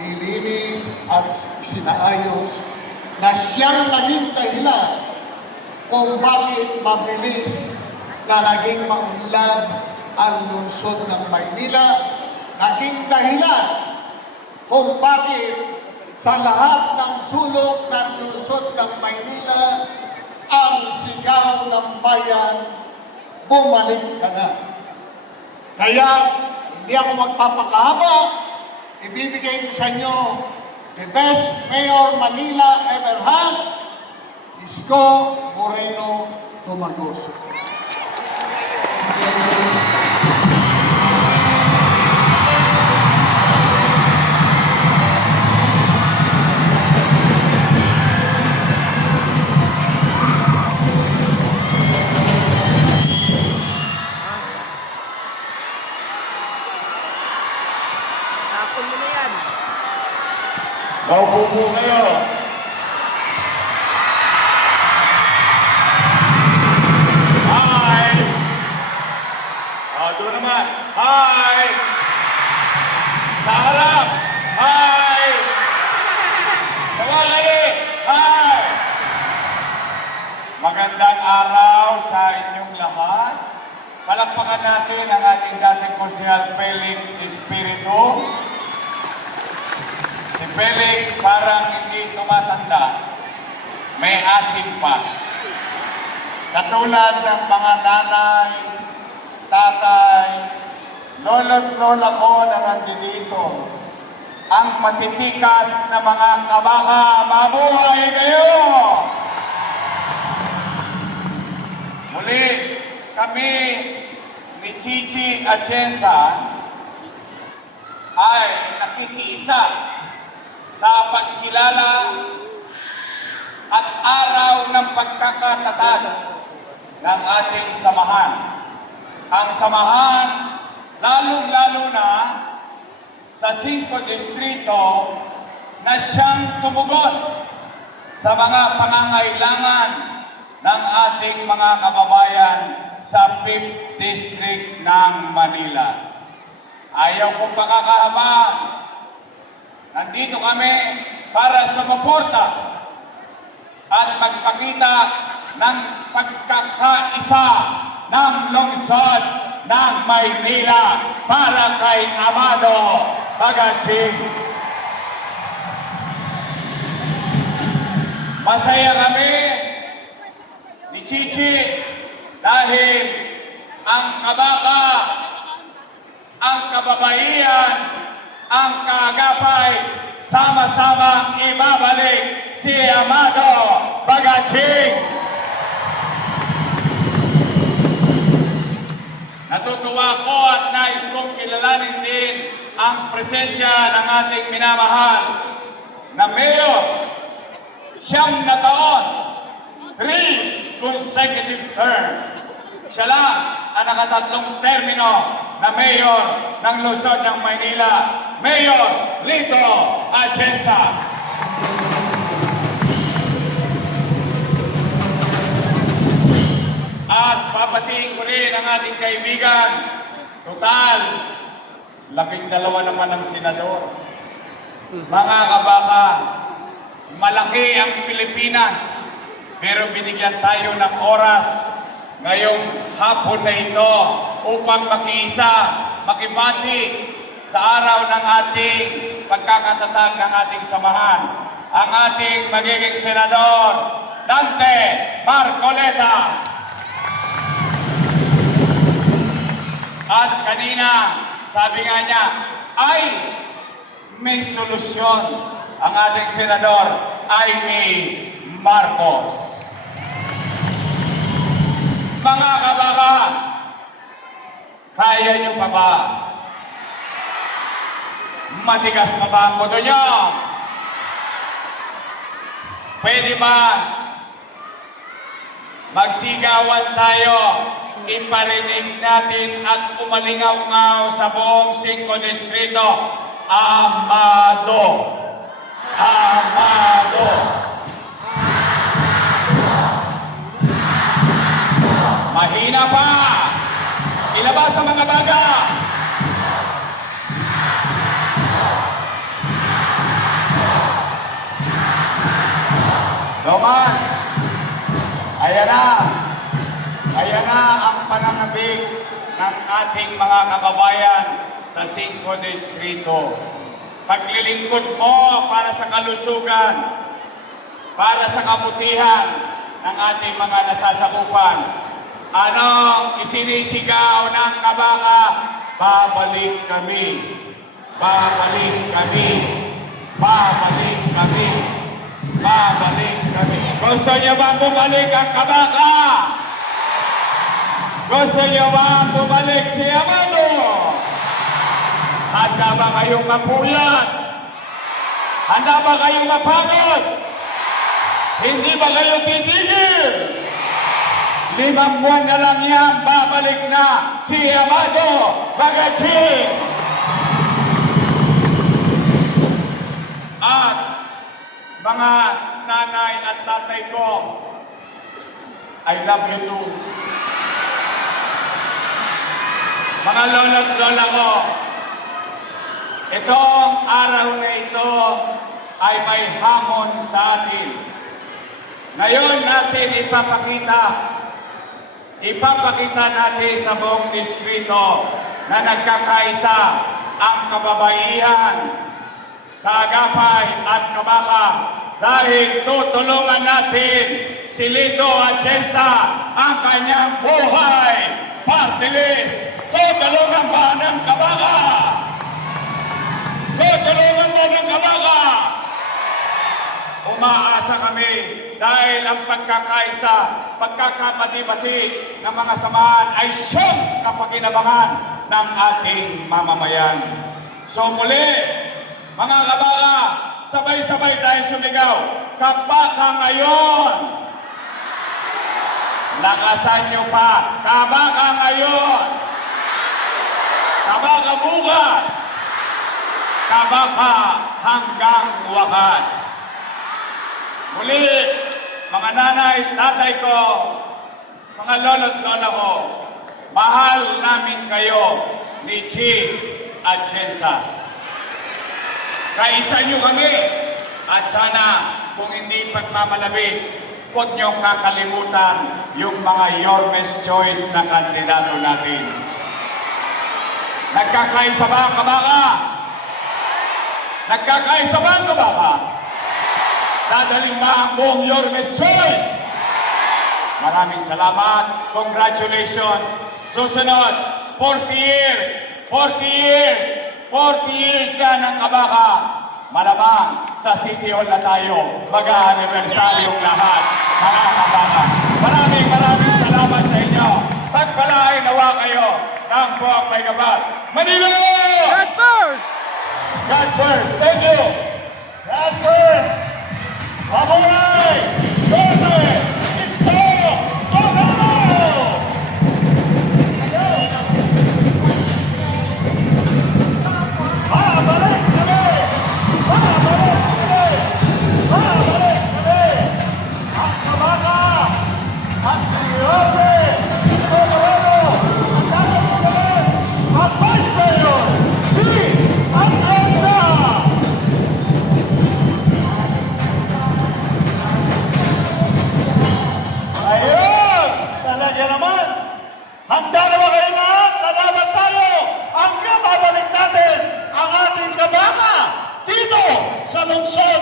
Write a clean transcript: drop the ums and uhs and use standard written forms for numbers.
nilinis at sinaayos na siyang naging dahilan kung bakit mabilis na naging maunlad ang lungsod ng Maynila, naging dahilan kung bakit sa lahat ng sulok ng lungsod ng Maynila, ang sigaw ng bayan, bumalik ka na. Kaya, hindi ako magpapakahaba, ibibigay ko sa inyo the best mayor Manila ever had, Isko Moreno Tumagoso. Tapon mo na yan. Maupo po kayo. Hi! Doon naman. Hi! Sa harap. Hi! Sa walali. Hi! Magandang araw sa inyong lahat. Palakpakan natin ang ating dating konsehal Felix Espiritu. Si Felix parang hindi tumatanda, may asim pa. Katulad ng mga nanay, tatay, lolo't lola ko na nandito, ang matitikas na mga kabaka, mabuhay kayo! Muli, kami ni Chichi Atienza ay nakikiisa sa pagkilala at araw ng pagkakatatag ng ating samahan. Ang samahan, lalong-lalo na sa 5 distrito na siyang tumugon sa mga pangangailangan ng ating mga kababayan sa 5th District ng Manila. Ayaw kong pakakahabaan. Nandito kami para sumuporta at magpakita ng pagkakaisa ng lungsod ng Maynila para kay Amado Pagatsing. Masaya kami ni Chichi dahil ang kabaka, ang kababaihan, ang kaagapay, sama-samang ibabalik si Amado Pagatsing. Natutuwa ko at nais kong kilalanin din ang presensya ng ating minamahal na mayor, 9 na taon, 3 consecutive term. Siya lang ang nakatatlong termino na mayor ng lungsod ng Maynila, Mayor Lito Atienza. At papatiin ko rin ang ating kaibigan, total, 12 naman ang senador. Mga kabaka, malaki ang Pilipinas, pero binigyan tayo ng oras ngayong hapon na ito upang makiisa, makibati sa araw ng ating pagkakatatag ng ating samahan. Ang ating magiging senador, Dante Marcoleta. At kanina, sabi nga niya, ay may solusyon ang ating senador, Amy Marcos. Mga kabaka, kaya niyo pa ba? Matigas pa ba ang boto niyo? Pwede ba magsigawan tayo, iparinig natin at umalingaw-ngaw sa buong 5 distrito, Amado! Amado! Mahina pa! Ilabas ang mga baga! Thomas, ayan na. Ayan na ang pananabik ng ating mga kababayan sa 5 Distrito. Paglilingkod mo para sa kalusugan, para sa kabutihan ng ating mga nasasakupan. Anong isinisigaw ng kabaka? Babalik kami. Babalik kami. Babalik kami. Babalik kami. Gusto niyo ba bumalik ang kabaka? Gusto niyo ba bumalik si Amado? Handa ba kayong mapuyat? Handa ba kayong mapagod? Hindi ba kayo titigil? 5 buwan na lang yan, babalik na si Amado Bagaching. At mga nanay at tatay ko, I love you too. Mga lolo't lola ko, itong araw na ito ay may hamon sa atin. Ngayon natin ipapakita natin sa buong distrito na nagkakaisa ang kababaihan, kaagapay at kabaka dahil tutulungan natin si Lito Atienza ang kanyang buhay. Party list, tutulungan ba ng kabaka? Tutulungan ba ng kabaka? Umaasa kami dahil ang pagkakaisa, pagkakamati-bati ng mga samahan ay siyang kapakinabangan ng ating mamamayan. So muli, mga kabaka, sabay-sabay tayo sumigaw. Kabaka ngayon! Lakasan nyo pa. Kabaka ngayon! Kabaka bukas! Kabaka hanggang wakas! Muli, mga nanay, tatay ko, mga lolo't lola ko, mahal namin kayo ni Chief Atienza. Kaisa nyo kami at sana kung hindi pagmamalabis, huwag nyo kakalimutan yung mga Yormes Choice na kandidato natin. Nagkakaisa ba ang kabaka? Nagkakaisa ba ang kabaka? Dadaling ba ang buong Yormes Choice? Maraming salamat. Congratulations. Susunod, 40 years. 40 years. 40 years na ng kabaka. Malamang sa City Hall na tayo. Mag-a-aniversaryong lahat. Mga kabaka. Maraming salamat sa inyo. Pagpalain nawa kayo ng buong may kapal. Manila! God first! God first. Thank you. God first! Mabuhay! Dole! Isto! Pagano! Babalik kami! Babalik kami! Babalik kami! Ang kabaka! At si Jose! Isto Moreno! At dapat naman ang Vice Mayor! Si Atienza! Ayun! Talaga naman! Handa na ba kayo lahat? Lalaban tayo! Hanggang babalik natin ang ating kabaka dito sa lungsod